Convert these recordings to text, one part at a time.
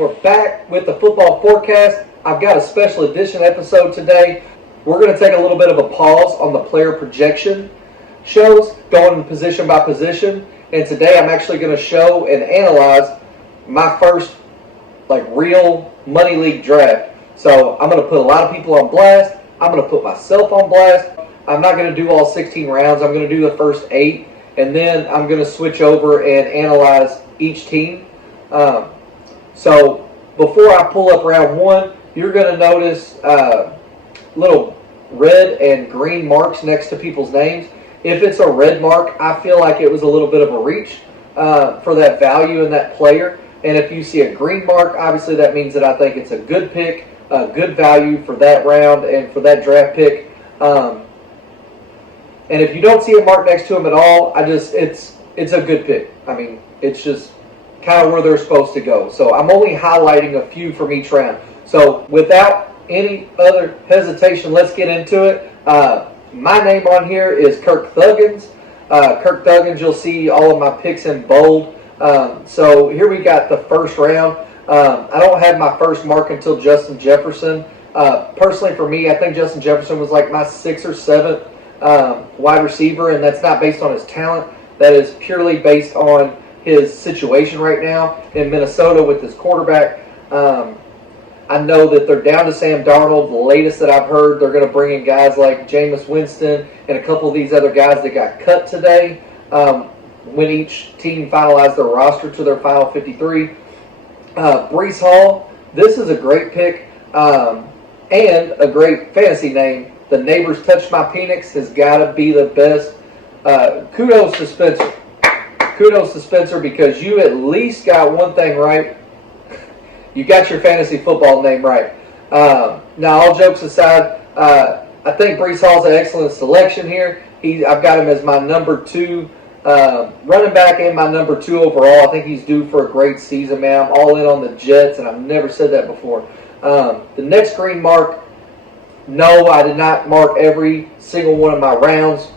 we're back with the football forecast. I've got a special edition episode today. We're going to take a little bit of a pause on the player projection shows, going position by position. And today I'm actually going to show and analyze my first real Money League draft. So I'm going to put a lot of people on blast. I'm going to put myself on blast. I'm not going to do all 16 rounds. I'm going to do the first 8. And then I'm going to switch over and analyze each team. So before I pull up round 1, you're going to notice little red and green marks next to people's names. If it's a red mark, I feel like it was a little bit of a reach for that value in that player. And if you see a green mark, obviously that means that I think it's a good pick, a good value for that round and for that draft pick. And if you don't see a mark next to him at all, it's a good pick. I mean, it's just kind of where they're supposed to go. So I'm only highlighting a few from each round. So without any other hesitation, let's get into it. My name on here is Kirk Thuggins. Kirk Thuggins, you'll see all of my picks in bold. So here we got the first round. I don't have my first mark until Justin Jefferson. Personally, for me, I think Justin Jefferson was like my 6th or 7th wide receiver, and that's not based on his talent. That is purely based on his situation right now in Minnesota with his quarterback. I know that they're down to Sam Darnold. The latest that I've heard, they're going to bring in guys like Jameis Winston and a couple of these other guys that got cut today when each team finalized their roster to their final 53. Breece Hall, this is a great pick and a great fantasy name. The Neighbors Touched My Penix has got to be the best. Kudos to Spencer. Kudos to Spencer, because you at least got one thing right. You got your fantasy football name right. Now, all jokes aside, I think Breece Hall's an excellent selection here. I've got him as my number 2 running back and my number 2 overall. I think he's due for a great season, man. I'm all in on the Jets, and I've never said that before. The next green mark, no, I did not mark every single one of my rounds.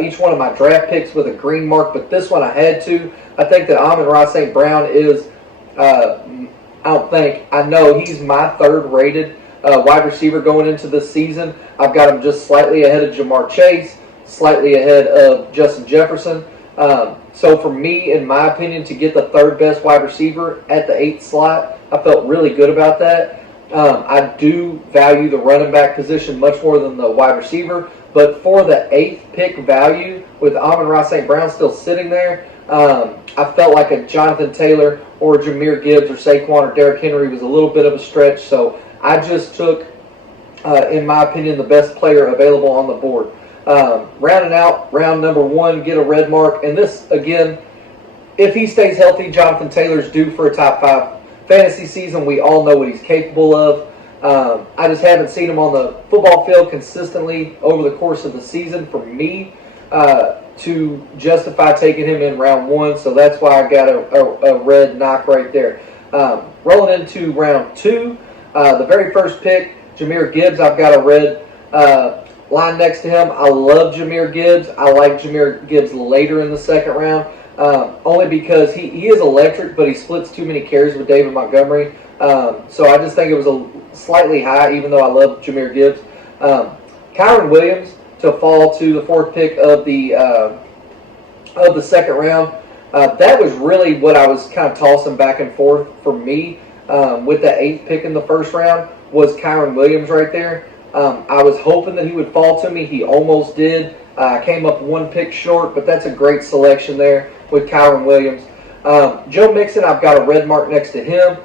Each one of my draft picks with a green mark, but this one I had to. I think that Amon-Ra St. Brown is, I know he's my 3rd rated wide receiver going into this season. I've got him just slightly ahead of Jamar Chase, slightly ahead of Justin Jefferson. So for me, in my opinion, to get the 3rd best wide receiver at the 8th slot, I felt really good about that. I do value the running back position much more than the wide receiver. But for the 8th pick value, with Amon-Ra St. Brown still sitting there, I felt like a Jonathan Taylor or Jahmyr Gibbs or Saquon or Derrick Henry was a little bit of a stretch. So I just took, in my opinion, the best player available on the board. Rounding out round number 1, get a red mark. And this, again, if he stays healthy, Jonathan Taylor's due for a top 5 fantasy season. We all know what he's capable of. I just haven't seen him on the football field consistently over the course of the season for me to justify taking him in round 1. So that's why I got a red knock right there. Rolling into round 2, the very first pick, Jahmyr Gibbs, I've got a red line next to him. I love Jahmyr Gibbs. I like Jahmyr Gibbs later in the 2nd round, only because he is electric, but he splits too many carries with David Montgomery. So I just think it was a slightly high, even though I love Jahmyr Gibbs. Kyren Williams to fall to the 4th pick of the 2nd round. That was really what I was kind of tossing back and forth for me with the 8th pick in the 1st round was Kyren Williams right there. I was hoping that he would fall to me. He almost did. I came up 1 pick short, but that's a great selection there with Kyren Williams. Joe Mixon, I've got a red mark next to him.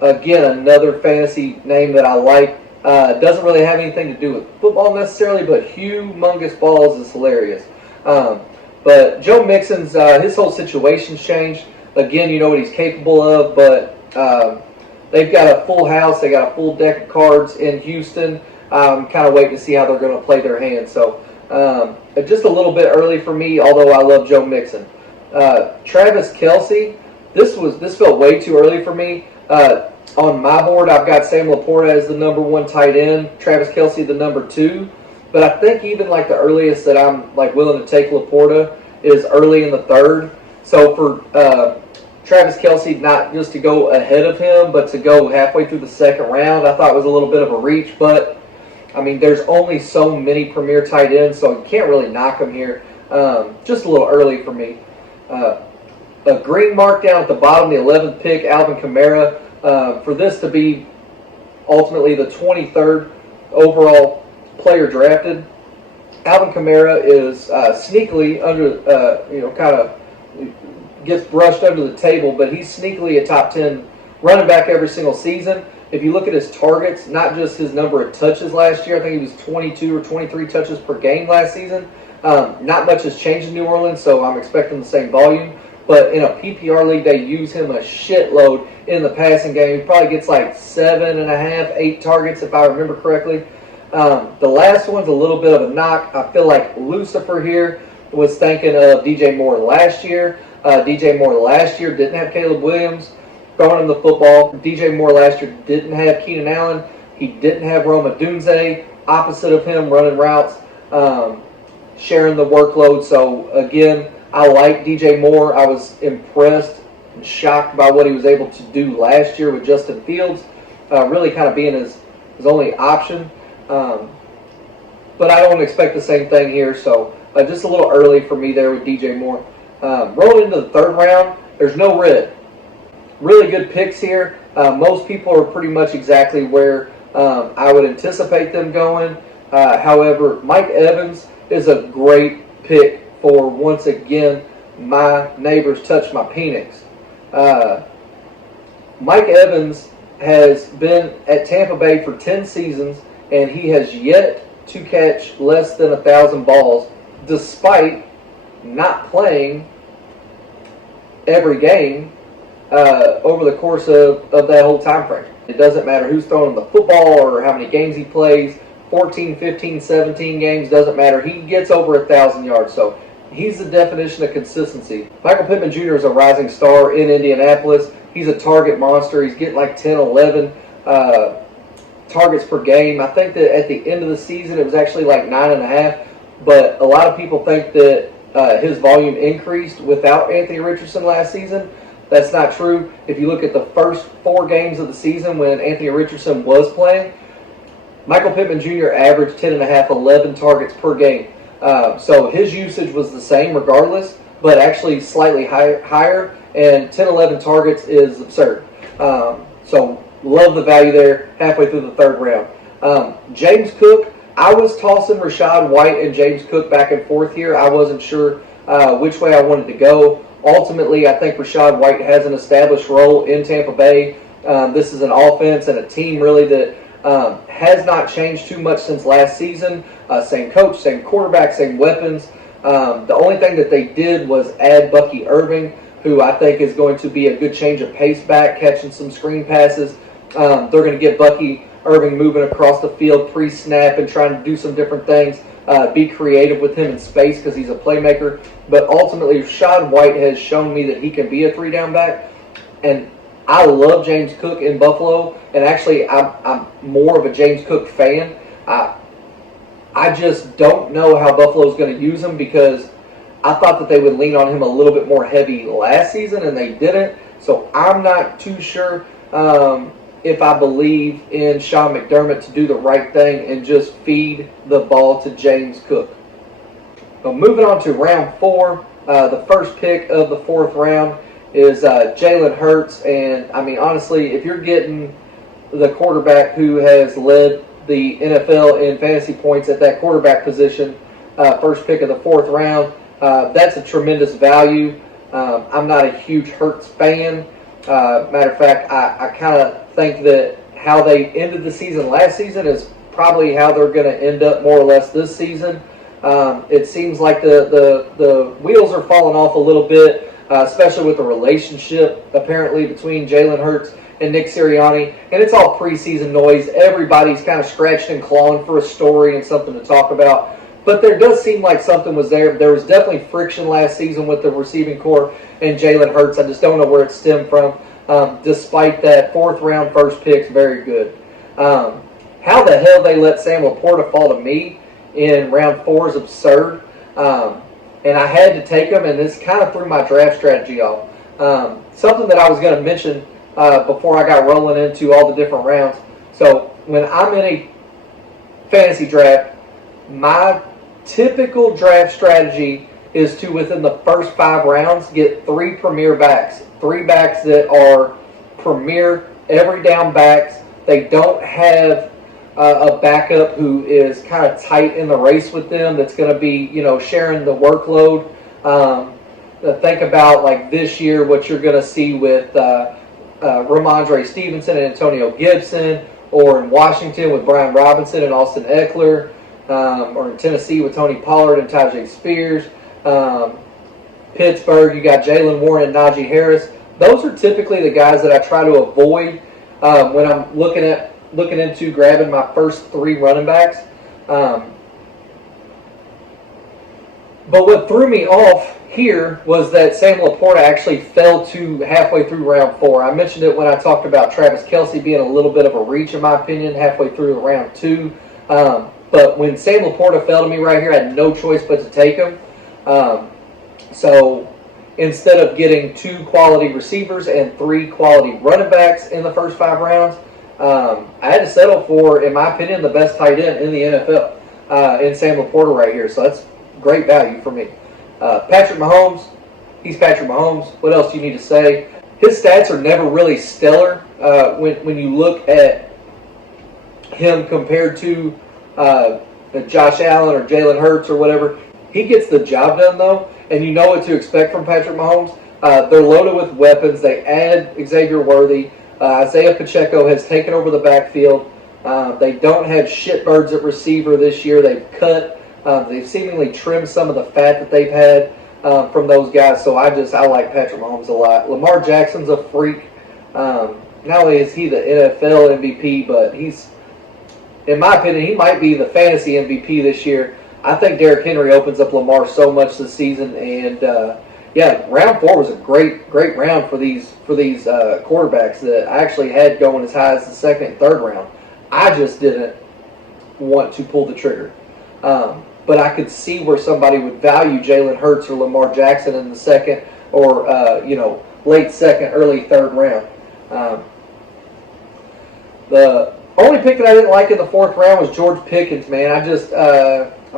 Again, another fantasy name that I like. Doesn't really have anything to do with football necessarily, but humongous balls is hilarious. But Joe Mixon's, his whole situation's changed. Again, you know what he's capable of, but they've got a full house. They got a full deck of cards in Houston. I'm kind of waiting to see how they're going to play their hand. So just a little bit early for me, although I love Joe Mixon. Travis Kelce, this felt way too early for me. On my board, I've got Sam Laporta as the number 1 tight end, Travis Kelce the number 2. But I think even the earliest that I'm willing to take Laporta is early in the 3rd. So for Travis Kelce, not just to go ahead of him, but to go halfway through the second round, I thought was a little bit of a reach. But, I mean, there's only so many premier tight ends, so you can't really knock them here. Just a little early for me. A green mark down at the bottom, the 11th pick, Alvin Kamara. For this to be ultimately the 23rd overall player drafted, Alvin Kamara is sneakily under, kind of gets brushed under the table, but he's sneakily a top 10 running back every single season. If you look at his targets, not just his number of touches last year, I think he was 22 or 23 touches per game last season. Not much has changed in New Orleans, so I'm expecting the same volume. But in a PPR league, they use him a shitload in the passing game. He probably gets like 7.5, 8 targets, if I remember correctly. The last one's a little bit of a knock. I feel like Lucifer here was thinking of DJ Moore last year. DJ Moore last year didn't have Caleb Williams throwing him the football. DJ Moore last year didn't have Keenan Allen. He didn't have Roma Dunze, opposite of him, running routes, sharing the workload. So, again, I like DJ Moore. I was impressed and shocked by what he was able to do last year with Justin Fields, really kind of being his only option. But I don't expect the same thing here, so just a little early for me there with DJ Moore. Rolling into the third round, there's no red. Really good picks here. Most people are pretty much exactly where I would anticipate them going. However, Mike Evans is a great pick for, once again, my neighbors touch my penis. Mike Evans has been at Tampa Bay for 10 seasons, and he has yet to catch less than 1,000 balls, despite not playing every game over the course of that whole time frame. It doesn't matter who's throwing the football or how many games he plays, 14, 15, 17 games, doesn't matter. He gets over 1,000 yards, so he's the definition of consistency. Michael Pittman Jr. is a rising star in Indianapolis. He's a target monster. He's getting like 10, 11 targets per game. I think that at the end of the season it was actually like 9.5, but a lot of people think that his volume increased without Anthony Richardson last season. That's not true. If you look at the first 4 games of the season when Anthony Richardson was playing, Michael Pittman Jr. averaged 10.5, 11 targets per game. So his usage was the same regardless, but actually slightly higher, and 10, 11 targets is absurd. So love the value there halfway through the third round. James Cook, I was tossing Rachaad White and James Cook back and forth here. I wasn't sure which way I wanted to go. Ultimately, I think Rachaad White has an established role in Tampa Bay. This is an offense and a team really that has not changed too much since last season. Same coach, same quarterback, same weapons. The only thing that they did was add Bucky Irving, who I think is going to be a good change of pace back, catching some screen passes. They're going to get Bucky Irving moving across the field pre-snap and trying to do some different things. Be creative with him in space because he's a playmaker. But ultimately, Rachaad White has shown me that he can be a 3-down back. And I love James Cook in Buffalo. And actually, I'm more of a James Cook fan. I just don't know how Buffalo's going to use him because I thought that they would lean on him a little bit more heavy last season, and they didn't. So I'm not too sure if I believe in Sean McDermott to do the right thing and just feed the ball to James Cook. So moving on to round 4, the first pick of the 4th round is Jalen Hurts. And, I mean, honestly, if you're getting the quarterback who has led the NFL in fantasy points at that quarterback position, first pick of the 4th round, that's a tremendous value. I'm not a huge Hurts fan. Matter of fact, I kind of think that how they ended the season last season is probably how they're going to end up more or less this season. It seems like the wheels are falling off a little bit, especially with the relationship apparently between Jalen Hurts and Nick Sirianni. And it's all preseason noise. Everybody's kind of scratching and clawing for a story and something to talk about. But there does seem like something was there. There was definitely friction last season with the receiving corps and Jalen Hurts. I just don't know where it stemmed from. Despite that 4th round first pick's very good. How the hell they let Sam Laporta fall to me in round 4 is absurd. And I had to take him, and this kind of threw my draft strategy off. Something that I was going to mention before I got rolling into all the different rounds. So when I'm in a fantasy draft, my typical draft strategy is to, within the first 5 rounds, get 3 premier backs. 3 backs that are premier, every down backs. They don't have a backup who is kind of tight in the race with them that's going to be, sharing the workload. Think about, like, this year, what you're going to see with Ramondre Stevenson and Antonio Gibson, or in Washington with Brian Robinson and Austin Eckler, or in Tennessee with Tony Pollard and Tyjae Spears. Pittsburgh, you got Jalen Warren and Najee Harris. Those are typically the guys that I try to avoid when I'm looking into grabbing my first 3 running backs. But what threw me off here was that Sam Laporta actually fell to halfway through round 4. I mentioned it when I talked about Travis Kelce being a little bit of a reach, in my opinion, halfway through round 2. But when Sam Laporta fell to me right here, I had no choice but to take him. So instead of getting 2 quality receivers and 3 quality running backs in the first 5 rounds, I had to settle for, in my opinion, the best tight end in the NFL in Sam Laporta right here. So that's great value for me. Patrick Mahomes, he's Patrick Mahomes. What else do you need to say? His stats are never really stellar when you look at him compared to Josh Allen or Jalen Hurts or whatever. He gets the job done, though, and you know what to expect from Patrick Mahomes. They're loaded with weapons. They add Xavier Worthy. Isaiah Pacheco has taken over the backfield. They don't have shitbirds at receiver this year. They've seemingly trimmed some of the fat that they've had from those guys. So I like Patrick Mahomes a lot. Lamar Jackson's a freak. Not only is he the NFL MVP, but he's, in my opinion, he might be the fantasy MVP this year. I think Derrick Henry opens up Lamar so much this season, and round 4 was a great round for these quarterbacks that I actually had going as high as the 2nd and 3rd round. I just didn't want to pull the trigger, but I could see where somebody would value Jalen Hurts or Lamar Jackson in the 2nd or late 2nd, early 3rd round. The only pick that I didn't like in the 4th round was George Pickens, man.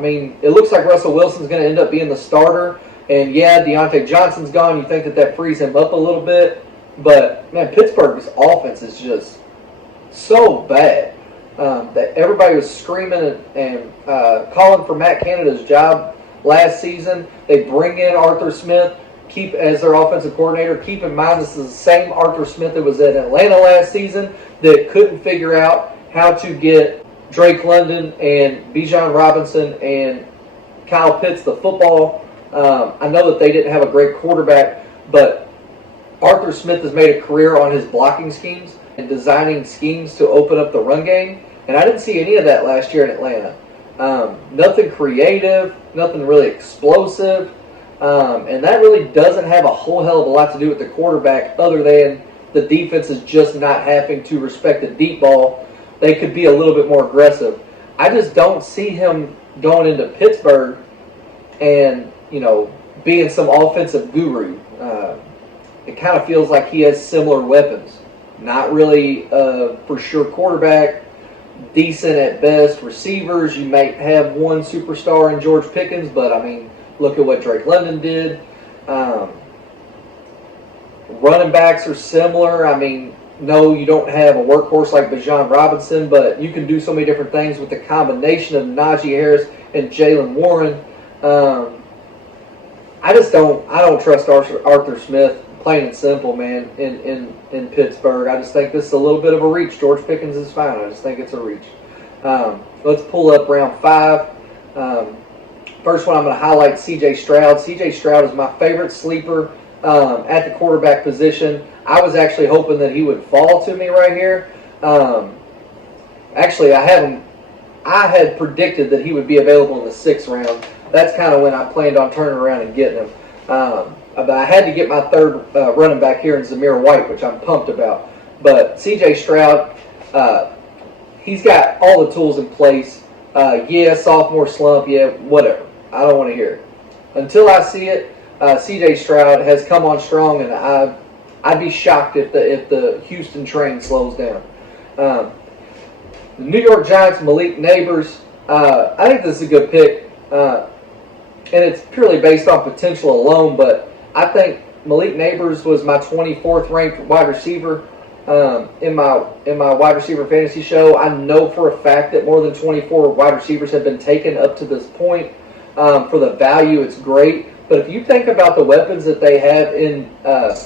It looks like Russell Wilson's going to end up being the starter. And yeah, Deontay Johnson's gone. You think that frees him up a little bit. But, man, Pittsburgh's offense is just so bad that everybody was screaming and calling for Matt Canada's job last season. They bring in Arthur Smith as their offensive coordinator. Keep in mind, this is the same Arthur Smith that was at Atlanta last season that couldn't figure out how to get Drake London and Bijan Robinson and Kyle Pitts the football. I know that they didn't have a great quarterback, but Arthur Smith has made a career on his blocking schemes and designing schemes to open up the run game, and I didn't see any of that last year in Atlanta. Nothing creative, nothing really explosive, and that really doesn't have a whole hell of a lot to do with the quarterback other than the defense is just not having to respect the deep ball. They could be a little bit more aggressive. I just don't see him going into Pittsburgh and, being some offensive guru. It kind of feels like he has similar weapons. Not really for sure quarterback, decent at best receivers. You might have one superstar in George Pickens, but, look at what Drake London did. Running backs are similar. No, you don't have a workhorse like Bijan Robinson, but you can do so many different things with the combination of Najee Harris and Jalen Warren. I don't trust Arthur Smith, plain and simple, man, in Pittsburgh. I just think this is a little bit of a reach. George Pickens is fine. I just think it's a reach. Let's pull up round 5. First one, I'm going to highlight C.J. Stroud. C.J. Stroud is my favorite sleeper at the quarterback position. I was actually hoping that he would fall to me right here. Actually, I had predicted that he would be available in the 6th round. That's kind of when I planned on turning around and getting him. But I had to get my 3rd running back here in Zamir White, which I'm pumped about. But C.J. Stroud, he's got all the tools in place. Sophomore slump, whatever. I don't want to hear it. Until I see it, C.J. Stroud has come on strong, and I'd be shocked if the Houston train slows down. The New York Giants, Malik Neighbors. I think this is a good pick, and it's purely based on potential alone. But I think Malik Neighbors was my 24th ranked wide receiver in my wide receiver fantasy show. I know for a fact that more than 24 wide receivers have been taken up to this point. For the value, it's great. But if you think about the weapons that they have in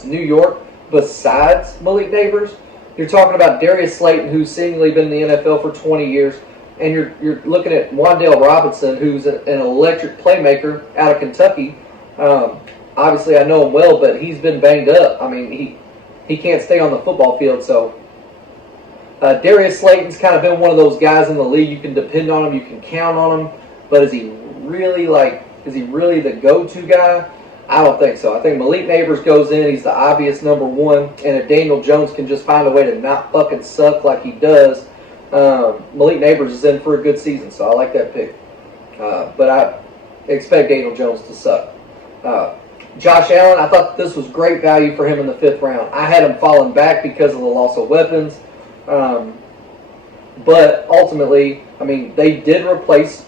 New York besides Malik Neighbors, you're talking about Darius Slayton, who's seemingly been in the NFL for 20 years, and you're looking at Wan'Dale Robinson, who's an electric playmaker out of Kentucky. Obviously, I know him well, but he's been banged up. I mean, he can't stay on the football field. So Darius Slayton's kind of been one of those guys in the league. You can depend on him, you can count on him, but is he really the go-to guy? I don't think so. I think Malik Neighbors goes in. He's the obvious number one. And if Daniel Jones can just find a way to not fucking suck like he does, Malik Neighbors is in for a good season. So I like that pick. But I expect Daniel Jones to suck. Josh Allen, I thought this was great value for him in the 5th round. I had him falling back because of the loss of weapons. But ultimately, I mean, they did replace.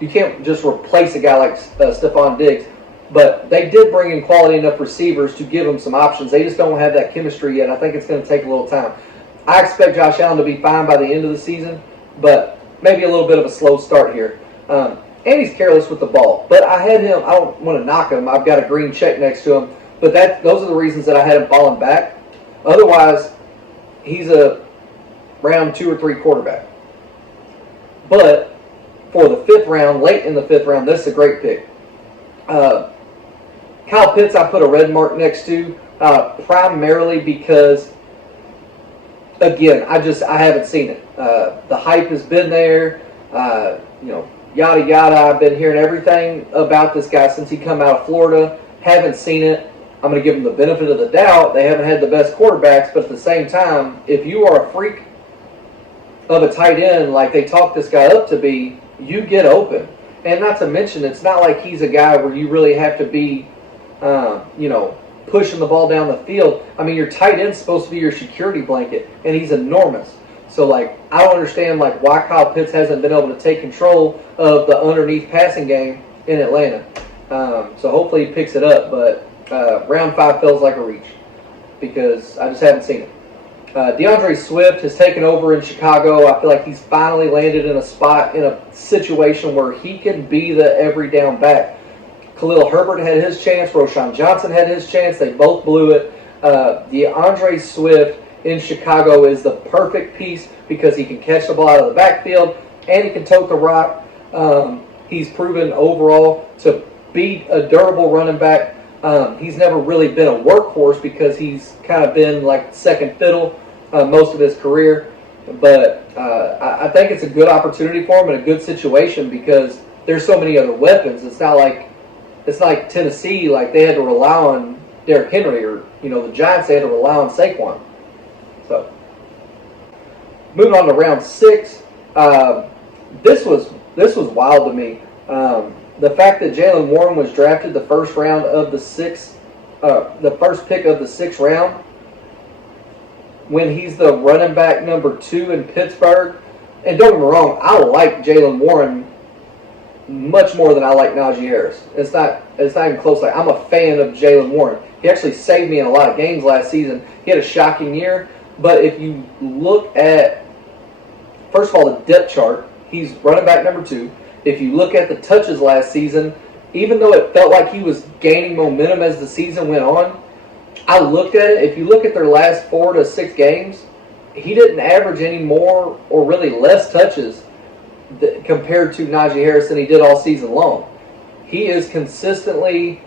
You can't just replace a guy like Stephon Diggs, but they did bring in quality enough receivers to give them some options. They just don't have that chemistry yet. I think it's going to take a little time. I expect Josh Allen to be fine by the end of the season, but maybe a little bit of a slow start here. And he's careless with the ball. But I had him. I don't want to knock him. I've got a green check next to him. But those are the reasons that I had him falling back. Otherwise, he's a round 2 or 3 quarterback. But for the 5th round, late in the 5th round, this is a great pick. Kyle Pitts, I put a red mark next to, primarily because, again, I haven't seen it. The hype has been there, yada yada. I've been hearing everything about this guy since he come out of Florida. Haven't seen it. I'm going to give him the benefit of the doubt. They haven't had the best quarterbacks, but at the same time, if you are a freak of a tight end like they talk this guy up to be, you get open. And not to mention, it's not like he's a guy where you really have to be, pushing the ball down the field. I mean, your tight end's supposed to be your security blanket, and he's enormous. So, I don't understand, why Kyle Pitts hasn't been able to take control of the underneath passing game in Atlanta. So hopefully he picks it up, but round 5 feels like a reach because I just haven't seen it. DeAndre Swift has taken over in Chicago. I feel like he's finally landed in a spot, in a situation where he can be the every down back. Khalil Herbert had his chance. Roshan Johnson had his chance. They both blew it. DeAndre Swift in Chicago is the perfect piece because he can catch the ball out of the backfield and he can tote the rock. He's proven overall to be a durable running back. He's never really been a workhorse because he's kind of been like second fiddle most of his career. But I think it's a good opportunity for him and a good situation because there's so many other weapons. It's not like Tennessee, like they had to rely on Derrick Henry, or the Giants had to rely on Saquon. So moving on to round 6, this was wild to me. The fact that Jaylen Warren was drafted the first round of the first pick of the 6th round, when he's the running back number 2 in Pittsburgh. And don't get me wrong, I like Jaylen Warren much more than I like Najee Harris. It's not even close. I'm a fan of Jaylen Warren. He actually saved me in a lot of games last season. He had a shocking year. But if you look at, first of all, the depth chart, he's running back number 2. If you look at the touches last season, even though it felt like he was gaining momentum as the season went on, I looked at it. If you look at their last 4 to 6 games, he didn't average any more or really less touches compared to Najee Harris than he did all season long. He is consistently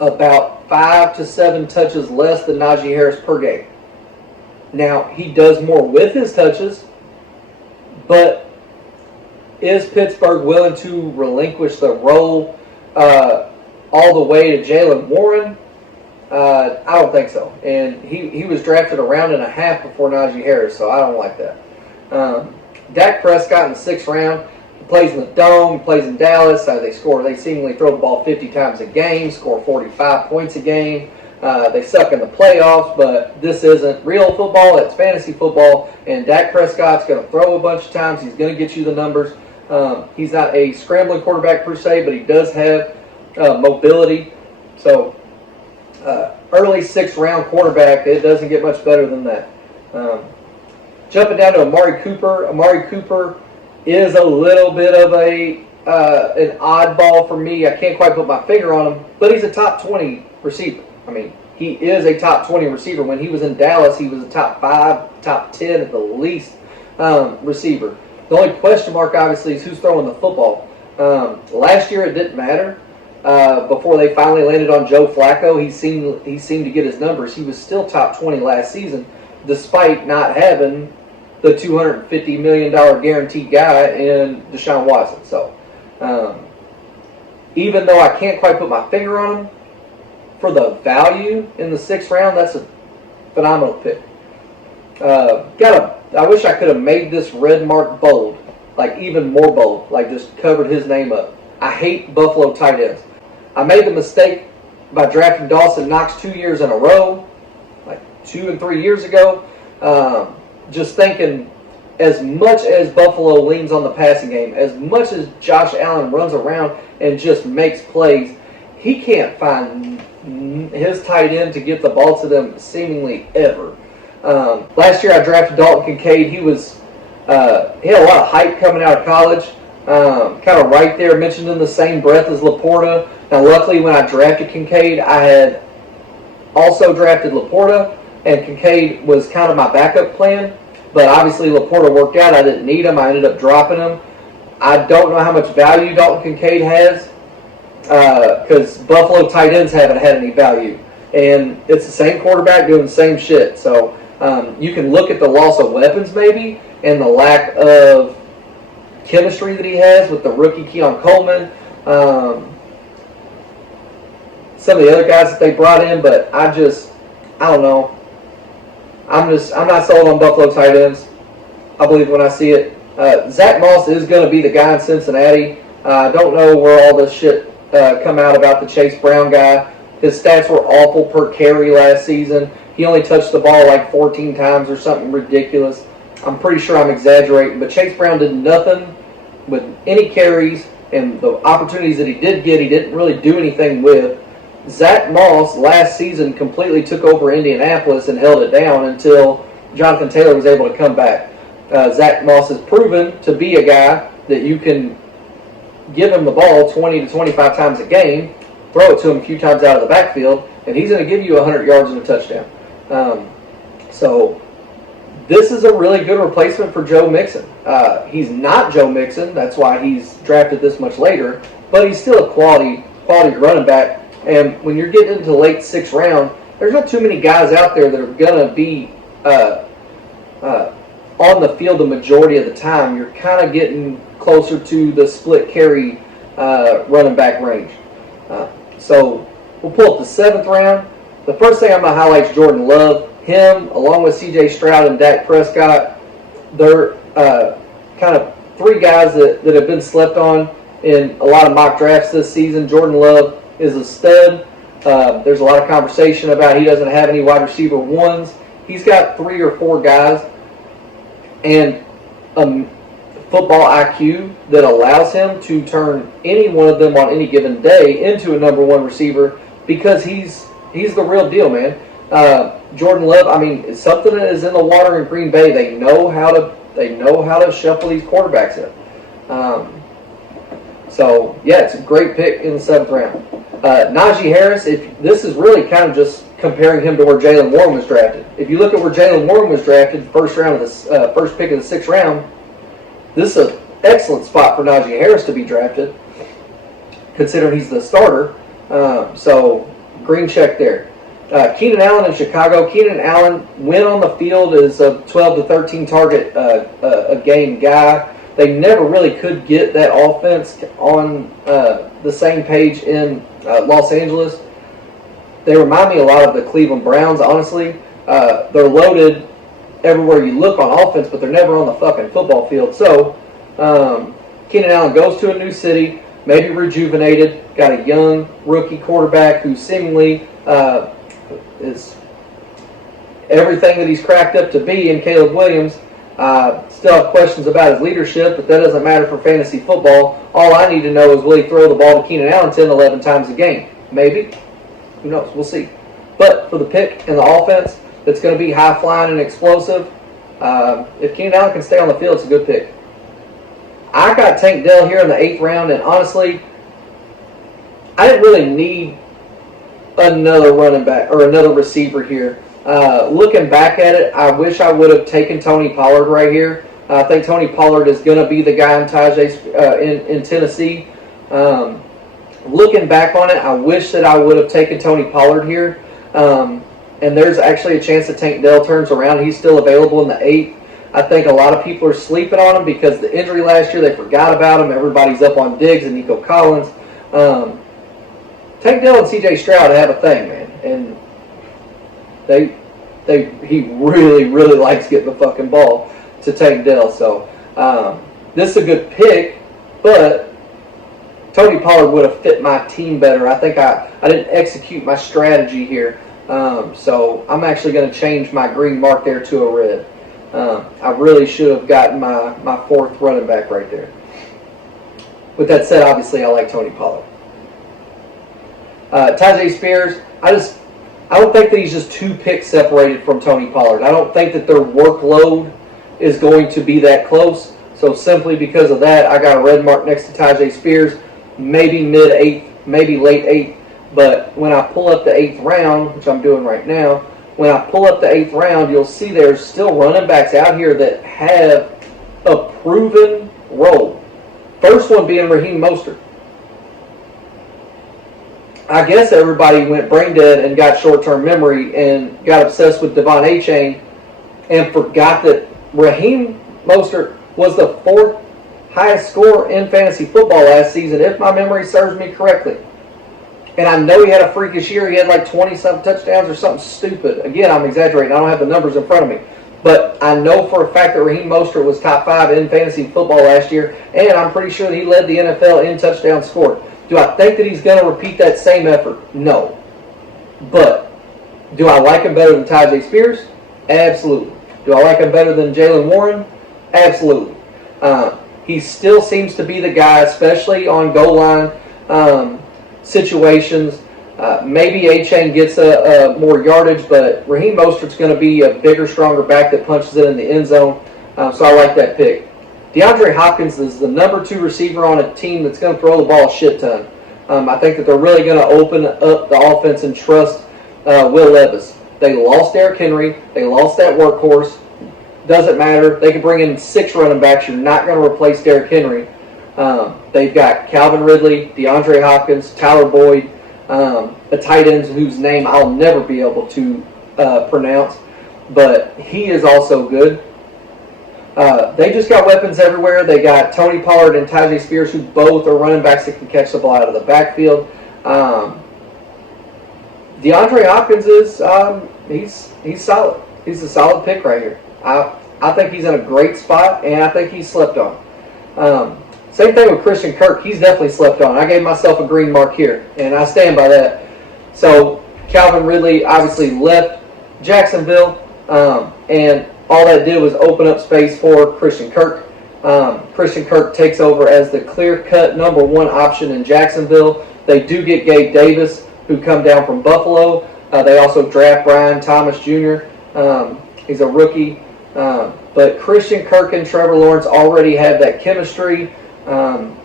about 5 to 7 touches less than Najee Harris per game. Now, he does more with his touches, but is Pittsburgh willing to relinquish the role all the way to Jaylen Warren? I don't think so. And he was drafted a round and a half before Najee Harris, so I don't like that. Dak Prescott in the 6th round. plays in the Dome, plays in Dallas. They seemingly throw the ball 50 times a game, score 45 points a game. They suck in the playoffs, but this isn't real football. It's fantasy football, and Dak Prescott's going to throw a bunch of times. He's going to get you the numbers. He's not a scrambling quarterback per se, but he does have mobility. So early 6th round quarterback, it doesn't get much better than that. Jumping down to Amari Cooper. Amari Cooper is a little bit of an oddball for me. I can't quite put my finger on him, but he's a top 20 receiver. I mean, he is a top 20 receiver. When he was in Dallas, he was a top 5, top 10 at the least receiver. The only question mark, obviously, is who's throwing the football. Last year, it didn't matter. Before they finally landed on Joe Flacco, he seemed to get his numbers. He was still top 20 last season, despite not having the $250 million guaranteed guy in Deshaun Watson. So, even though I can't quite put my finger on him, for the value in the 6th round, that's a phenomenal pick. I wish I could have made this red mark bold, like even more bold, like just covered his name up. I hate Buffalo tight ends. I made the mistake by drafting Dawson Knox 2 years in a row, like 2 and 3 years ago, just thinking as much as Buffalo leans on the passing game, as much as Josh Allen runs around and just makes plays, he can't find his tight end to get the ball to them seemingly ever. Last year I drafted Dalton Kincaid. He had a lot of hype coming out of college, kind of right there, mentioned in the same breath as Laporta. Now luckily when I drafted Kincaid, I had also drafted Laporta, and Kincaid was kind of my backup plan, but obviously Laporta worked out. I didn't need him. I ended up dropping him. I don't know how much value Dalton Kincaid has, because Buffalo tight ends haven't had any value. And it's the same quarterback doing the same shit. So you can look at the loss of weapons maybe and the lack of chemistry that he has with the rookie Keon Coleman. Some of the other guys that they brought in, but I don't know. I'm not sold on Buffalo tight ends. I believe when I see it. Zach Moss is going to be the guy in Cincinnati. I don't know where all this shit come out about the Chase Brown guy. His stats were awful per carry last season. He only touched the ball like 14 times or something ridiculous. I'm pretty sure I'm exaggerating, but Chase Brown did nothing with any carries, and the opportunities that he did get, he didn't really do anything with. Zach Moss last season completely took over Indianapolis and held it down until Jonathan Taylor was able to come back. Zach Moss has proven to be a guy that you can give him the ball 20 to 25 times a game, throw it to him a few times out of the backfield, and he's going to give you 100 yards and a touchdown. So this is a really good replacement for Joe Mixon. He's not Joe Mixon, that's why he's drafted this much later, but he's still a quality running back. And when you're getting into the late 6th round, there's not too many guys out there that are going to be on the field the majority of the time. You're kind of getting closer to the split carry running back range. So we'll pull up the 7th round. The first thing I'm going to highlight is Jordan Love. Him, along with C.J. Stroud and Dak Prescott, they're kind of 3 guys that have been slept on in a lot of mock drafts this season. Jordan Love is a stud. There's a lot of conversation about he doesn't have any wide receiver ones. He's got 3 or 4 guys and football IQ that allows him to turn any one of them on any given day into a number 1 receiver, because he's the real deal, man. Jordan Love, I mean, it's something that is in the water in Green Bay. They know how to shuffle these quarterbacks in. So yeah, it's a great pick in the 7th round. Najee Harris, this is really kind of just comparing him to where Jalen Warren was drafted. If you look at where Jalen Warren was drafted, first pick of the 6th round, this is an excellent spot for Najee Harris to be drafted, considering he's the starter. So green check there. Keenan Allen in Chicago. Keenan Allen, when on the field, is a 12 to 13 target a game guy. They never really could get that offense on the same page in Los Angeles. They remind me a lot of the Cleveland Browns, honestly. They're loaded everywhere you look on offense, but they're never on the fucking football field. So Keenan Allen goes to a new city, maybe rejuvenated, got a young rookie quarterback who seemingly is everything that he's cracked up to be in Caleb Williams. Still have questions about his leadership, but that doesn't matter for fantasy football. All I need to know is will he throw the ball to Keenan Allen 10, 11 times a game? Maybe. Who knows? We'll see. But for the pick and the offense that's going to be high-flying and explosive, if Keenan Allen can stay on the field, it's a good pick. I got Tank Dell here in the 8th round, and honestly, I didn't really need another running back or another receiver here. Looking back at it, I wish I would have taken Tony Pollard right here. I think Tony Pollard is going to be the guy in Tennessee. Looking back on it, I wish that I would have taken Tony Pollard here. And there's actually a chance that Tank Dell turns around. He's still available in the 8th. I think a lot of people are sleeping on him because the injury last year, they forgot about him. Everybody's up on Diggs and Nico Collins. Tank Dell and C.J. Stroud have a thing, man. And he really, really likes getting the fucking ball to Tank Dell. So this is a good pick, but Tony Pollard would have fit my team better. I think I didn't execute my strategy here. So I'm actually going to change my green mark there to a red. I really should have gotten my 4th running back right there. With that said, obviously I like Tony Pollard. Tyjae Spears, I don't think that he's just 2 picks separated from Tony Pollard. I don't think that their workload is going to be that close. So simply because of that, I got a red mark next to Tyjae Spears, maybe mid-8th, maybe late 8th. But when I pull up the 8th round, which I'm doing right now, when I pull up the 8th round, you'll see there's still running backs out here that have a proven role. First one being Raheem Mostert. I guess everybody went brain dead and got short-term memory and got obsessed with Devon Achane and forgot that Raheem Mostert was the 4th highest scorer in fantasy football last season, if my memory serves me correctly. And I know he had a freakish year. He had like 20-something touchdowns or something stupid. Again, I'm exaggerating. I don't have the numbers in front of me. But I know for a fact that Raheem Mostert was top 5 in fantasy football last year, and I'm pretty sure that he led the NFL in touchdowns scored. Do I think that he's going to repeat that same effort? No. But do I like him better than Tyjae Spears? Absolutely. Do I like him better than Jaylen Warren? Absolutely. He still seems to be the guy, especially on goal line situations. Maybe Achane gets a more yardage, but Raheem Mostert's going to be a bigger, stronger back that punches it in the end zone. So I like that pick. DeAndre Hopkins is the number 2 receiver on a team that's going to throw the ball a shit ton. I think that they're really going to open up the offense and trust Will Levis. They lost Derrick Henry. They lost that workhorse. Doesn't matter. They can bring in 6 running backs. You're not going to replace Derrick Henry. They've got Calvin Ridley, DeAndre Hopkins, Tyler Boyd, a tight end whose name I'll never be able to pronounce, but he is also good. They just got weapons everywhere. They got Tony Pollard and Tyjae Spears, who both are running backs that can catch the ball out of the backfield. DeAndre Hopkins is he's solid. He's a solid pick right here. I think he's in a great spot, and I think he's slept on. Same thing with Christian Kirk. He's definitely slept on. I gave myself a green mark here, and I stand by that. So Calvin Ridley obviously left Jacksonville, and all that did was open up space for Christian Kirk. Christian Kirk takes over as the clear-cut number 1 option in Jacksonville. They do get Gabe Davis, who come down from Buffalo. They also draft Brian Thomas Jr. He's a rookie. But Christian Kirk and Trevor Lawrence already have that chemistry.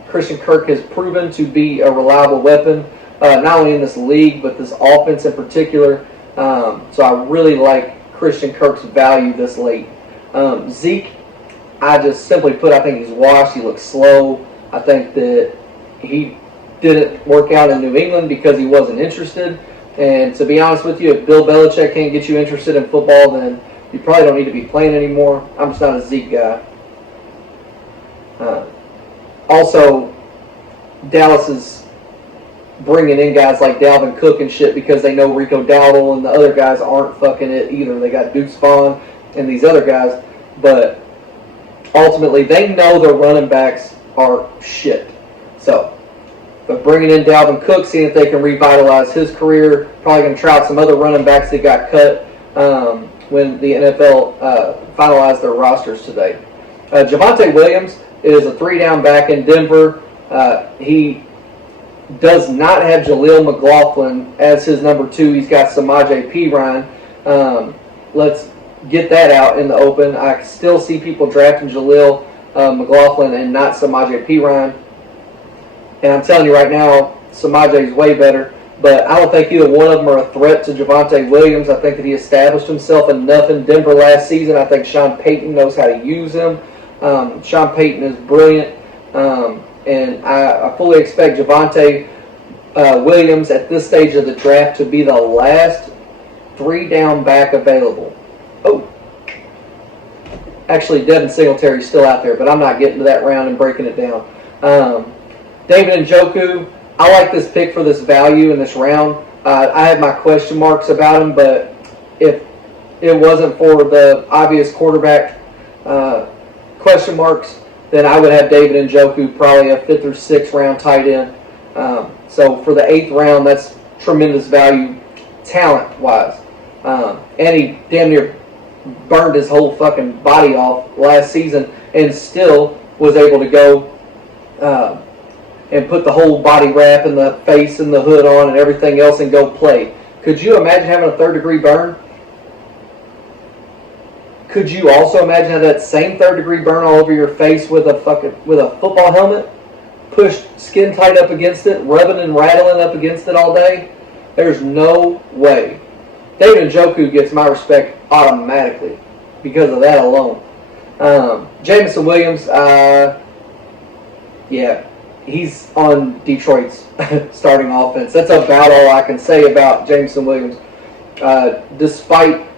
Christian Kirk has proven to be a reliable weapon, not only in this league, but this offense in particular. So I really like Christian Kirk's value this late. Zeke, I just simply put, I think he's washed. He looks slow. I think that he didn't work out in New England because he wasn't interested. And to be honest with you, if Bill Belichick can't get you interested in football, then you probably don't need to be playing anymore. I'm just not a Zeke guy. Also, Dallas is bringing in guys like Dalvin Cook and shit because they know Rico Dowdle and the other guys aren't fucking it either. They got Duke Spawn and these other guys. But ultimately, they know their running backs are shit. So, but bringing in Dalvin Cook, seeing if they can revitalize his career, probably going to try out some other running backs that got cut when the NFL finalized their rosters today. Javonte Williams is a 3-down back in Denver. He does not have Jaleel McLaughlin as his number 2. He's got Samaje Perine. Let's get that out in the open. I still see people drafting Jaleel McLaughlin and not Samaje Perine. And I'm telling you right now, Samaje is way better. But I don't think either one of them are a threat to Javonte Williams. I think that he established himself enough in Denver last season. I think Sean Payton knows how to use him. Sean Payton is brilliant. And I fully expect Javonte Williams at this stage of the draft to be the last 3-down back available. Oh. Actually, Devin Singletary's still out there, but I'm not getting to that round and breaking it down. David Njoku, I like this pick for this value in this round. I had my question marks about him, but if it wasn't for the obvious quarterback question marks, then I would have David Njoku probably a 5th or 6th round tight end. So for the 8th round, that's tremendous value talent-wise. And he damn near burned his whole fucking body off last season and still was able to go and put the whole body wrap and the face and the hood on and everything else and go play. Could you imagine having a 3rd-degree burn? Could you also imagine having that same 3rd-degree burn all over your face with a football helmet, pushed skin tight up against it, rubbing and rattling up against it all day? There's no way. David Njoku gets my respect automatically because of that alone. Jameson Williams, yeah, he's on Detroit's starting offense. That's about all I can say about Jameson Williams. Despite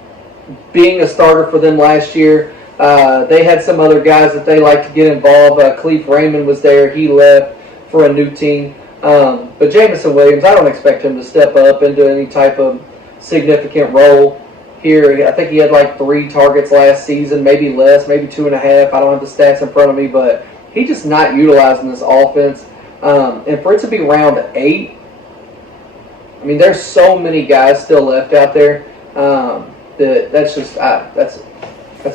being a starter for them last year, they had some other guys that they like to get involved. Khalif Raymond was there. He left for a new team. But Jameson Williams, I don't expect him to step up into any type of significant role here. I think he had like 3 targets last season, maybe less, maybe 2.5. I don't have the stats in front of me, but he's just not utilizing this offense. And for it to be round 8, I mean, there's so many guys still left out there that's just that's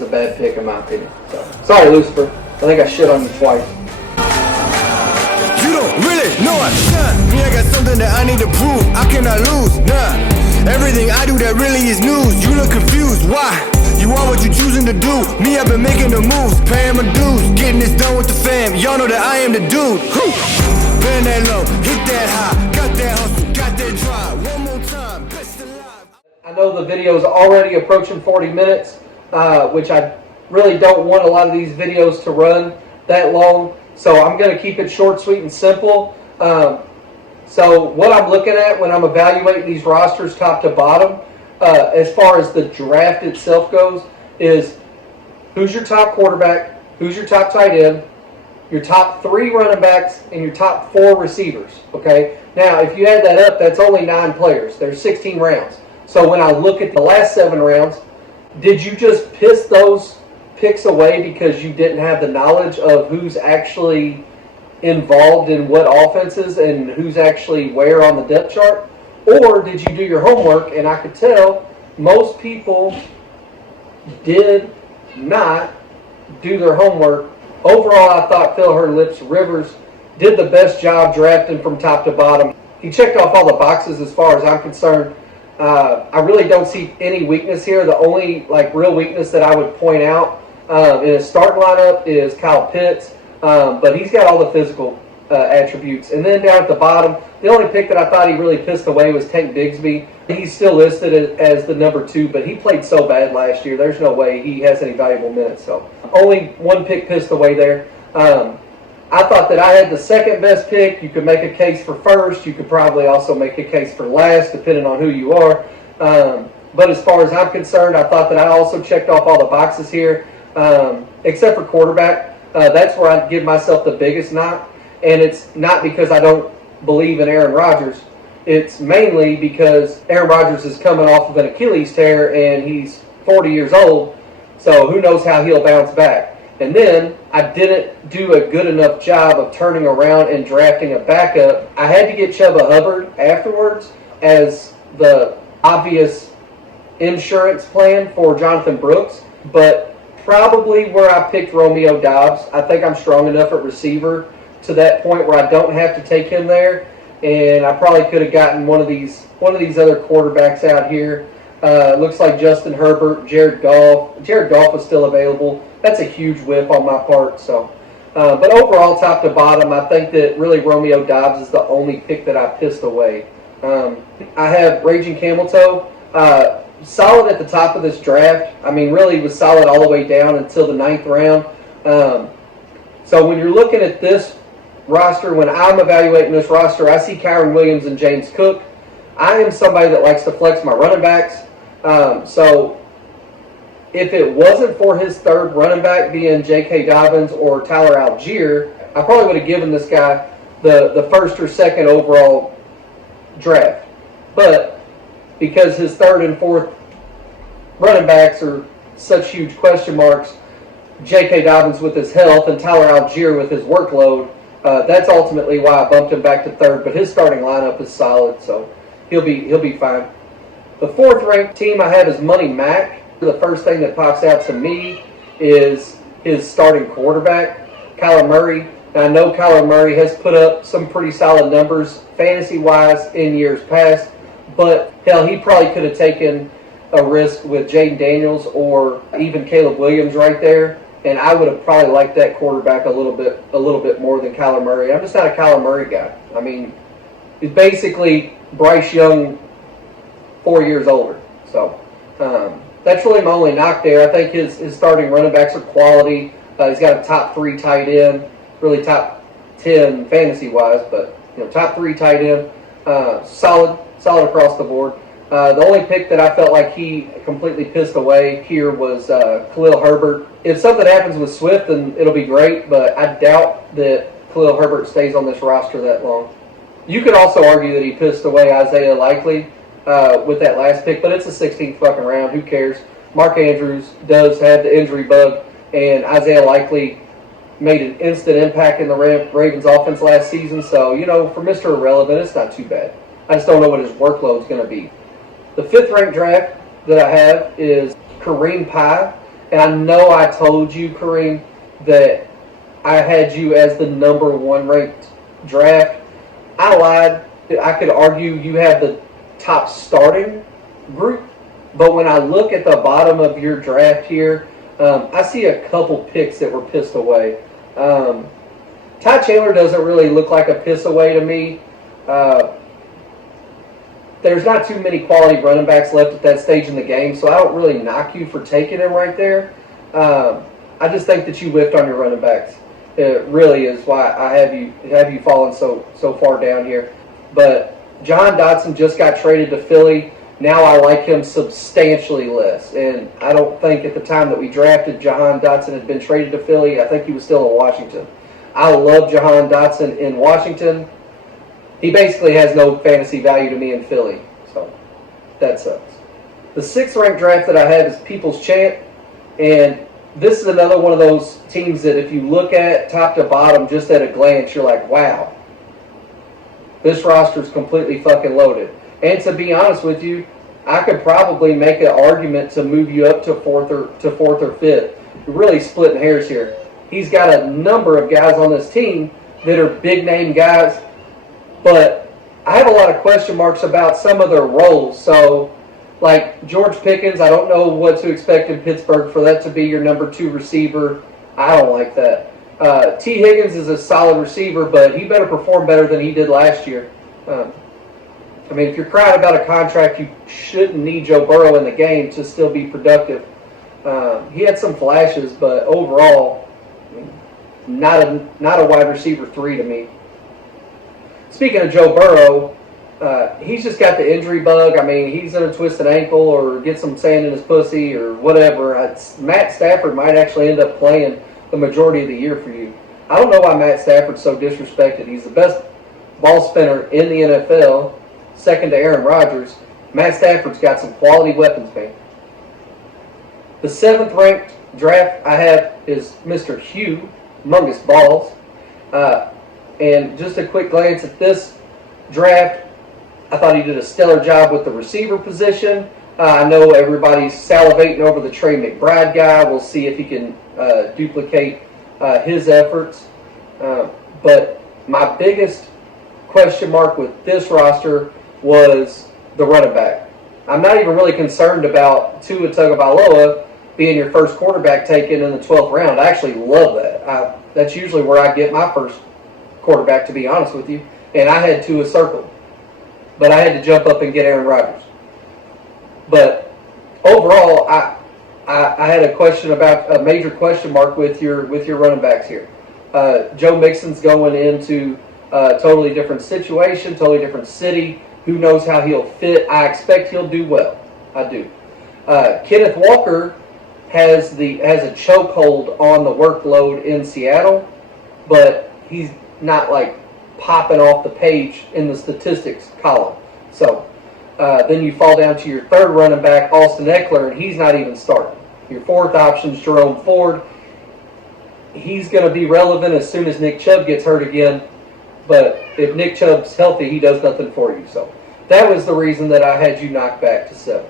a bad pick in my opinion. So, sorry, Lucifer. I think I shit on you twice. You don't really know it, son. Me, I got something that I need to prove. I cannot lose, nah. Everything I do that really is news. You look confused, why? You are what you choosing to do. Me, I've been making the moves, paying my dues, getting this done with the fam. Y'all know that I am the dude. Bend that low, hit that high, got that hustle, got that drive. One more time, best alive. I know the video is already approaching 40 minutes, which I really don't want a lot of these videos to run that long. So I'm going to keep it short, sweet, and simple. So what I'm looking at when I'm evaluating these rosters top to bottom, as far as the draft itself goes, is who's your top quarterback, who's your top tight end, your top 3 running backs, and your top 4 receivers. Okay. Now, if you add that up, that's only 9 players. There's 16 rounds. So when I look at the last 7 rounds, did you just piss those picks away because you didn't have the knowledge of who's actually involved in what offenses and who's actually where on the depth chart? Or did you do your homework? And I could tell most people did not do their homework. Overall, I thought Phil Rivers did the best job drafting from top to bottom. He checked off all the boxes as far as I'm concerned. I really don't see any weakness here. The only real weakness that I would point out in his starting lineup is Kyle Pitts, but he's got all the physical attributes. And then down at the bottom, the only pick that I thought he really pissed away was Tank Bigsby. He's still listed as the number 2, but he played so bad last year, there's no way he has any valuable minutes. So only one pick pissed away there. I thought that I had the second best pick. You could make a case for first. You could probably also make a case for last, depending on who you are. But as far as I'm concerned, I thought that I also checked off all the boxes here, except for quarterback. That's where I give myself the biggest knock. And it's not because I don't believe in Aaron Rodgers. It's mainly because Aaron Rodgers is coming off of an Achilles tear, and he's 40 years old. So who knows how he'll bounce back. And then I didn't do a good enough job of turning around and drafting a backup. I had to get Chuba Hubbard afterwards as the obvious insurance plan for Jonathan Brooks, but probably where I picked Romeo Doubs. I think I'm strong enough at receiver to that point where I don't have to take him there, and I probably could have gotten one of these other quarterbacks out here. Looks like Justin Herbert, Jared Goff. Jared Goff is still available. That's a huge whip on my part. So, but overall, top to bottom, I think that really Romeo Doubs is the only pick that I pissed away. I have Raging Camel Toe. Solid at the top of this draft. I mean, really was solid all the way down until the 9th round. So when you're looking at this roster, when I'm evaluating this roster, I see Kyron Williams and James Cook. I am somebody that likes to flex my running backs. So if it wasn't for his third running back being J.K. Dobbins or Tyler Algier, I probably would have given this guy the first or second overall draft. But because his third and fourth running backs are such huge question marks, J.K. Dobbins with his health and Tyler Algier with his workload, that's ultimately why I bumped him back to third. But his starting lineup is solid, so he'll be fine. The 4th ranked team I have is Money Mac. The first thing that pops out to me is his starting quarterback, Kyler Murray. Now, I know Kyler Murray has put up some pretty solid numbers fantasy-wise in years past, but hell, he probably could have taken a risk with Jaden Daniels or even Caleb Williams right there, and I would have probably liked that quarterback a little bit more than Kyler Murray. I'm just not a Kyler Murray guy. I mean, he's basically Bryce Young 4 years older. So that's really my only knock there. I think his starting running backs are quality. He's got a top 3 tight end, really top 10 fantasy-wise, but top 3 tight end. Solid across the board. The only pick that I felt like he completely pissed away here was Khalil Herbert. If something happens with Swift, then it'll be great, but I doubt that Khalil Herbert stays on this roster that long. You could also argue that he pissed away Isaiah Likely with that last pick, but it's the 16th fucking round. Who cares? Mark Andrews does have the injury bug, and Isaiah Likely made an instant impact in the Ravens offense last season. So, for Mr. Irrelevant, it's not too bad. I just don't know what his workload is going to be. The 5th ranked draft that I have is Kareem Pye. And I know I told you, Kareem, that I had you as the number 1 ranked draft. I lied. I could argue you have the top starting group. But when I look at the bottom of your draft here, I see a couple picks that were pissed away. Ty Chandler doesn't really look like a piss away to me. There's not too many quality running backs left at that stage in the game, so I don't really knock you for taking him right there. I just think that you whiffed on your running backs. It really is why I have you falling so far down here. But Jahan Dotson just got traded to Philly. Now I like him substantially less. And I don't think at the time that we drafted Jahan Dotson had been traded to Philly. I think he was still in Washington. I love Jahan Dotson in Washington. He basically has no fantasy value to me in Philly. So that sucks. The 6th ranked draft that I have is People's Champ. And this is another one of those teams that if you look at top to bottom just at a glance, you're like, wow, this roster is completely fucking loaded. And to be honest with you, I could probably make an argument to move you up to 4th or 5th. You're really splitting hairs here. He's got a number of guys on this team that are big name guys, but I have a lot of question marks about some of their roles. So, like George Pickens, I don't know what to expect in Pittsburgh for that to be your number 2 receiver. I don't like that. T. Higgins is a solid receiver, but he better perform better than he did last year. I mean, if you're crying about a contract, you shouldn't need Joe Burrow in the game to still be productive. He had some flashes, but overall, not a wide receiver 3 to me. Speaking of Joe Burrow, he's just got the injury bug. I mean, he's going to twist an ankle or get some sand in his pussy or whatever. Matt Stafford might actually end up playing the majority of the year for you. I don't know why Matt Stafford's so disrespected. He's the best ball spinner in the NFL, second to Aaron Rodgers. Matt Stafford's got some quality weapons, man. The 7th ranked draft I have is Mr. Hugh. humongous balls. And just a quick glance at this draft, I thought he did a stellar job with the receiver position. I know everybody's salivating over the Trey McBride guy. We'll see if he can duplicate his efforts. But my biggest question mark with this roster was the running back. I'm not even really concerned about Tua Tagovailoa being your first quarterback taken in the 12th round. I actually love that. That's usually where I get my first quarterback, to be honest with you. And I had Tua circled. But I had to jump up and get Aaron Rodgers. But overall, I had a major question mark with your running backs here. Joe Mixon's going into a totally different situation, totally different city. Who knows how he'll fit? I expect he'll do well. I do. Kenneth Walker has a chokehold on the workload in Seattle, but he's not like popping off the page in the statistics column. So then you fall down to your third running back, Austin Eckler, and he's not even starting. Your fourth option is Jerome Ford. He's going to be relevant as soon as Nick Chubb gets hurt again. But if Nick Chubb's healthy, he does nothing for you. So that was the reason that I had you knocked back to 7.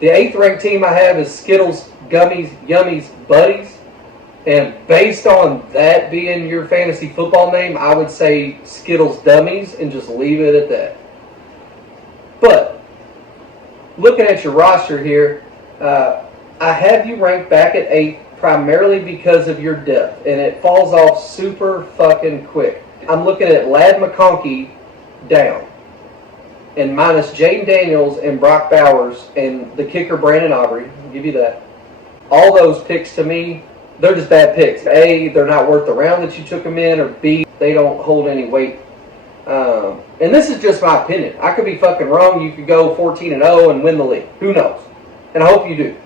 The 8th ranked team I have is Skittles, Gummies, Yummies, Buddies. And based on that being your fantasy football name, I would say Skittles Dummies and just leave it at that. But looking at your roster here, I have you ranked back at 8 primarily because of your depth, and it falls off super fucking quick. I'm looking at Ladd McConkey down, and minus Jaden Daniels and Brock Bowers and the kicker Brandon Aubrey. I'll give you that. All those picks to me, they're just bad picks. A, they're not worth the round that you took them in, or B, they don't hold any weight. And this is just my opinion. I could be fucking wrong. You could go 14-0 and win the league. Who knows? And I hope you do.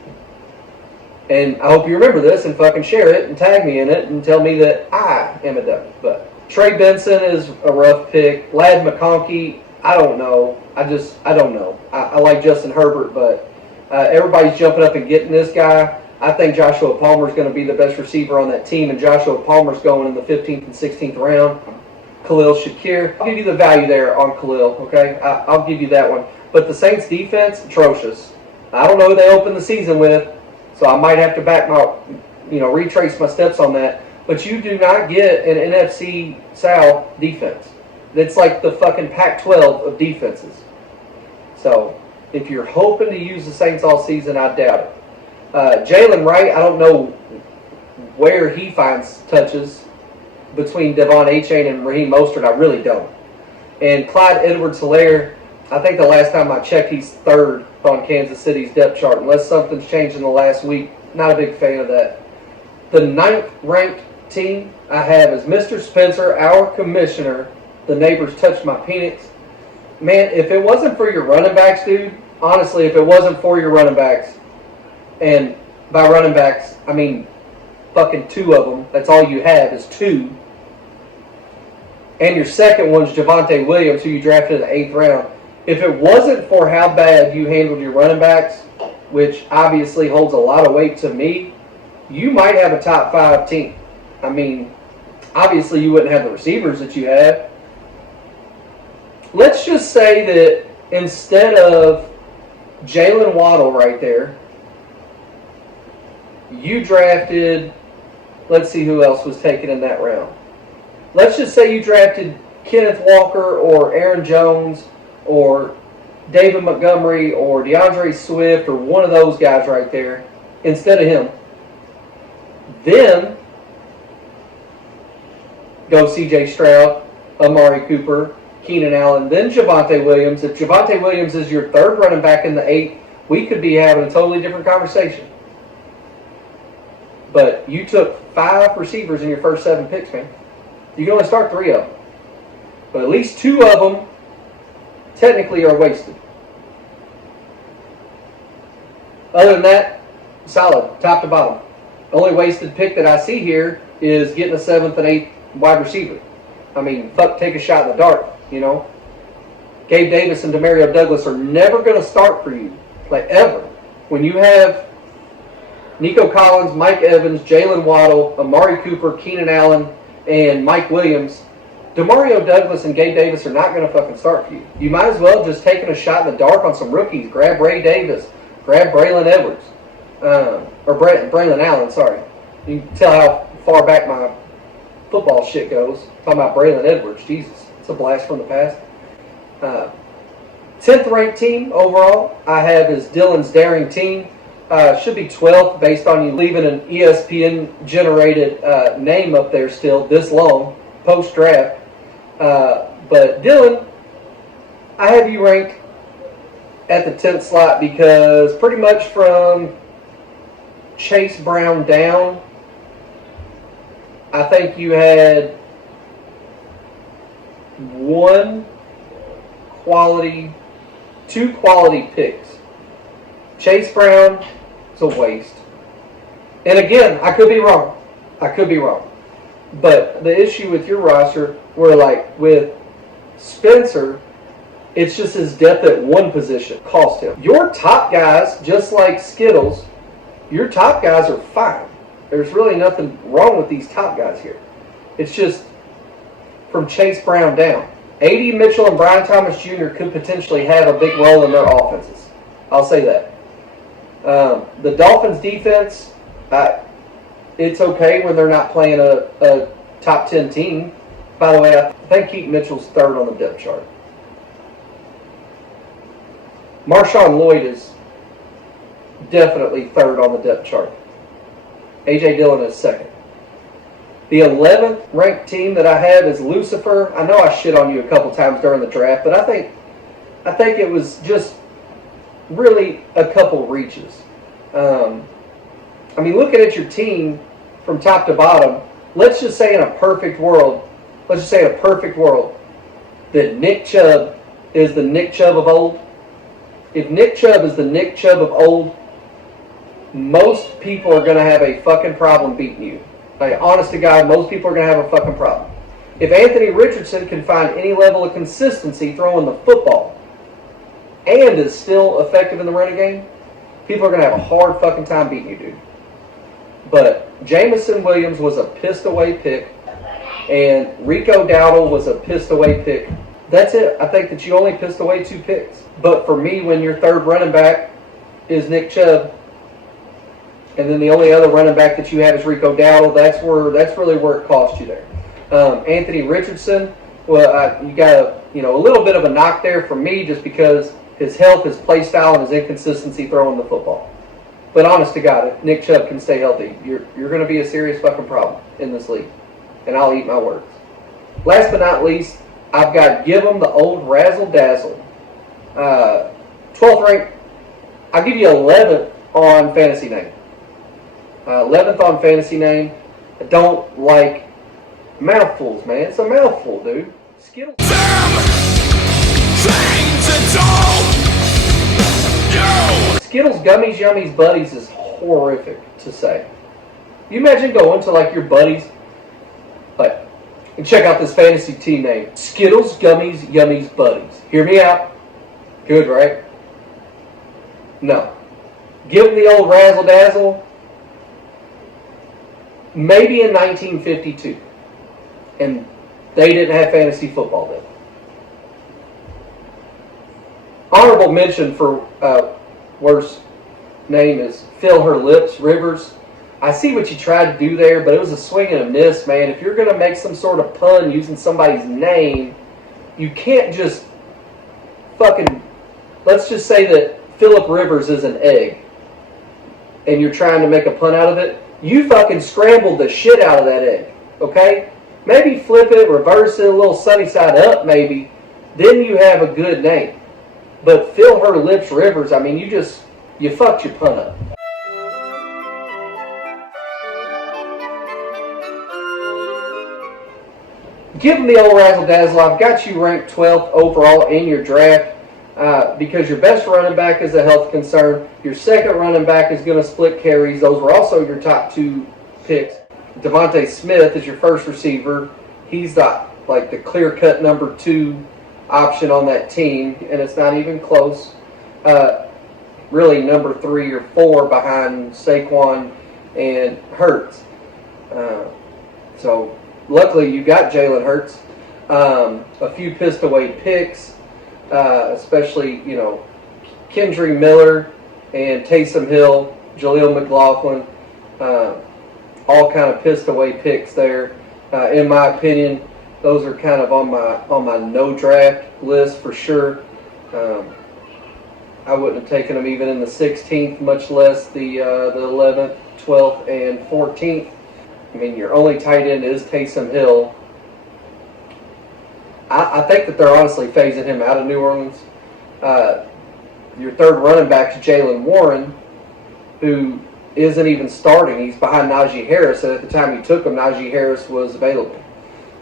And I hope you remember this and fucking share it and tag me in it and tell me that I am a dummy. But Trey Benson is a rough pick. Ladd McConkey, I don't know. I don't know. I like Justin Herbert, but everybody's jumping up and getting this guy. I think Joshua Palmer's going to be the best receiver on that team, and Joshua Palmer's going in the 15th and 16th round. Khalil Shakir. I'll give you the value there on Khalil, okay? I'll give you that one. But the Saints' defense, atrocious. I don't know who they opened the season with, so I might have to retrace my steps on that. But you do not get an NFC South defense. It's like the fucking Pac-12 of defenses. So if you're hoping to use the Saints all season, I doubt it. Jalen Wright, I don't know where he finds touches between Devon Achane and Raheem Mostert. I really don't. And Clyde Edwards-Helaire, I think the last time I checked, he's 3rd on Kansas City's depth chart. Unless something's changed in the last week, not a big fan of that. The 9th ranked team I have is Mr. Spencer, our commissioner. The neighbors touched my penis. Man, if it wasn't for your running backs, dude, honestly, if it wasn't for your running backs, and by running backs, I mean fucking 2 of them, that's all you have is 2. And your second one's Javonte Williams, who you drafted in the 8th round. If it wasn't for how bad you handled your running backs, which obviously holds a lot of weight to me, you might have a top 5 team. I mean, obviously you wouldn't have the receivers that you have. Let's just say that instead of Jalen Waddle right there, you drafted, let's see who else was taken in that round. Let's just say you drafted Kenneth Walker or Aaron Jones or David Montgomery or DeAndre Swift or one of those guys right there instead of him. Then go C.J. Stroud, Amari Cooper, Keenan Allen, then Javonte Williams. If Javonte Williams is your 3rd running back in the 8th, we could be having a totally different conversation. But you took 5 receivers in your first 7 picks, man. You can only start 3 of them. But at least 2 of them technically are wasted. Other than that, solid, top to bottom. The only wasted pick that I see here is getting a 7th and 8th wide receiver. I mean, fuck, take a shot in the dark, you know. Gabe Davis and Demario Douglas are never going to start for you, like ever. When you have Nico Collins, Mike Evans, Jalen Waddle, Amari Cooper, Keenan Allen, and Mike Williams. Demario Douglas and Gabe Davis are not going to fucking start for you. You might as well just taking a shot in the dark on some rookies. Grab Ray Davis. Grab Braylon Edwards. Or Braylon Allen, sorry. You can tell how far back my football shit goes. Talking about Braylon Edwards. Jesus. It's a blast from the past. 10th ranked team overall I have is Dylan's Daring Team. Should be 12th based on you leaving an ESPN generated name up there still this long post draft. But Dylan, I have you ranked at the 10th slot because pretty much from Chase Brown down, I think you had two quality picks. Chase Brown is a waste. And again, I could be wrong. But the issue with your roster, where like with Spencer, it's just his depth at one position cost him. Your top guys, just like Skittles, your top guys are fine. There's really nothing wrong with these top guys here. It's just from Chase Brown down. A.D. Mitchell and Brian Thomas Jr. could potentially have a big role in their offenses. I'll say that. The Dolphins defense, it's okay when they're not playing a top 10 team. By the way, I think Keaton Mitchell's third on the depth chart. Marshawn Lloyd is definitely third on the depth chart. A.J. Dillon is second. The 11th ranked team that I have is Lucifer. I know I shit on you a couple times during the draft, but I think it was just really a couple reaches. I mean, looking at your team from top to bottom, let's just say in a perfect world, that Nick Chubb is the Nick Chubb of old. If Nick Chubb is the Nick Chubb of old, most people are going to have a fucking problem beating you. Like, honest to God, most people are going to have a fucking problem. If Anthony Richardson can find any level of consistency throwing the football and is still effective in the running game, people are going to have a hard fucking time beating you, dude. But Jamison Williams was a pissed away pick, and Rico Dowdle was a pissed away pick. That's it. I think that you only pissed away 2 picks. But for me, when your third running back is Nick Chubb, and then the only other running back that you have is Rico Dowdle, that's really where it cost you there. Anthony Richardson, well, you got a little bit of a knock there for me just because his health, his play style, and his inconsistency throwing the football. But honest to God, if Nick Chubb can stay healthy, you're going to be a serious fucking problem in this league. And I'll eat my words. Last but not least, I've got Give 'em the old razzle dazzle. 12th rank. I'll give you 11th on fantasy name. 11th on fantasy name. I don't like mouthfuls, man. It's a mouthful, dude. Skittles. Skittles, Gummies, Yummies, Buddies is horrific to say. You imagine going to like your buddies, like, and check out this fantasy team name. Skittles, Gummies, Yummies, Buddies. Hear me out. Good, right? No. Give them the old razzle dazzle. Maybe in 1952. And they didn't have fantasy football then. Honorable mention for worst name is Fill Her Lips Rivers. I see what you tried to do there, but it was a swing and a miss, man. If you're going to make some sort of pun using somebody's name, you can't just fucking... Let's just say that Phillip Rivers is an egg, and you're trying to make a pun out of it. You fucking scrambled the shit out of that egg, okay? Maybe flip it, reverse it, a little sunny side up maybe. Then you have a good name. But Fill Her Lips Rivers, I mean, you fucked your pun up. Give them the old razzle dazzle. I've got you ranked 12th overall in your draft because your best running back is a health concern. Your second running back is going to split carries. Those were also your top 2 picks. Devontae Smith is your first receiver. He's the clear-cut number 2 option on that team, and it's not even close. really number 3 or 4 behind Saquon and Hurts. So luckily you got Jalen Hurts. A few pissed away picks, especially, Kendry Miller and Taysom Hill, Jaleel McLaughlin, all kind of pissed away picks there. In my opinion, those are kind of on my no draft list for sure. I wouldn't have taken them even in the 16th, much less the 11th, 12th, and 14th. I mean, your only tight end is Taysom Hill. I think that they're honestly phasing him out of New Orleans. Your third running back is Jaylen Warren, who isn't even starting. He's behind Najee Harris, and at the time you took him, Najee Harris was available.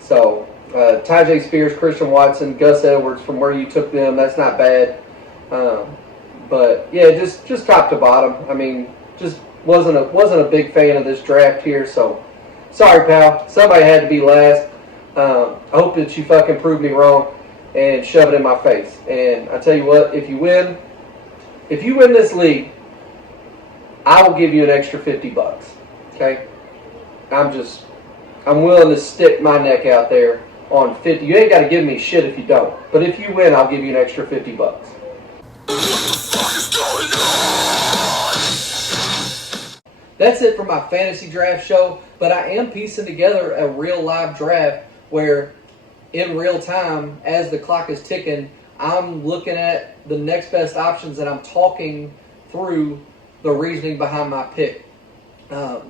So, Tyjae Spears, Christian Watson, Gus Edwards, from where you took them, that's not bad. But yeah, just top to bottom. I mean, just wasn't a big fan of this draft here. So, sorry, pal. Somebody had to be last. I hope that you fucking prove me wrong and shove it in my face. And I tell you what, if you win this league, I will give you an extra $50. Okay? I'm willing to stick my neck out there on 50. You ain't got to give me shit if you don't. But if you win, I'll give you an extra $50. What the fuck is going on? That's it for my fantasy draft show. But I am piecing together a real live draft where in real time, as the clock is ticking, I'm looking at the next best options and I'm talking through the reasoning behind my pick.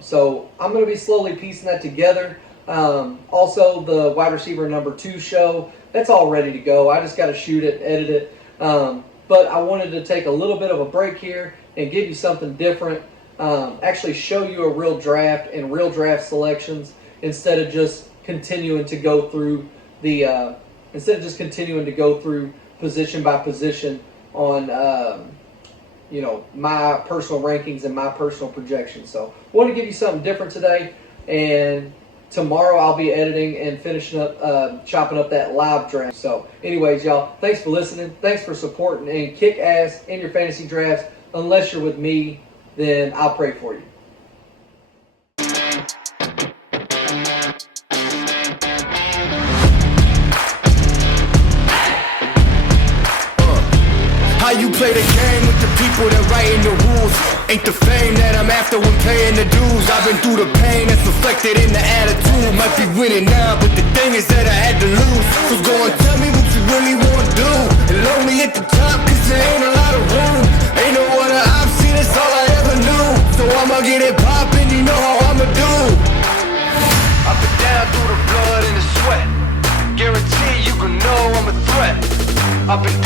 So I'm going to be slowly piecing that together. Also, the wide receiver number 2 show, that's all ready to go. I just got to shoot it, edit it. But I wanted to take a little bit of a break here and give you something different. Actually show you a real draft and real draft selections instead of just continuing to go through position by position on my personal rankings and my personal projections. So I want to give you something different today, and tomorrow I'll be editing and finishing up chopping up that live draft. So anyways, y'all, thanks for listening, thanks for supporting, and kick ass in your fantasy drafts. Unless you're with me, then I'll pray for you. How you play the game with the people that writing the rules? Ain't the fame that I'm after when paying the dues. I've been through the pain that's reflected in the attitude. Might be winning now, but the thing is that I had to lose. So go and tell me what you really want to do. And lonely at the top, cause there ain't a lot of room. Ain't no other option, that's all I ever knew. So I'ma get it poppin', you know how I'ma do. I've been down through the blood and the sweat. Guarantee you can know I'm a threat. I've been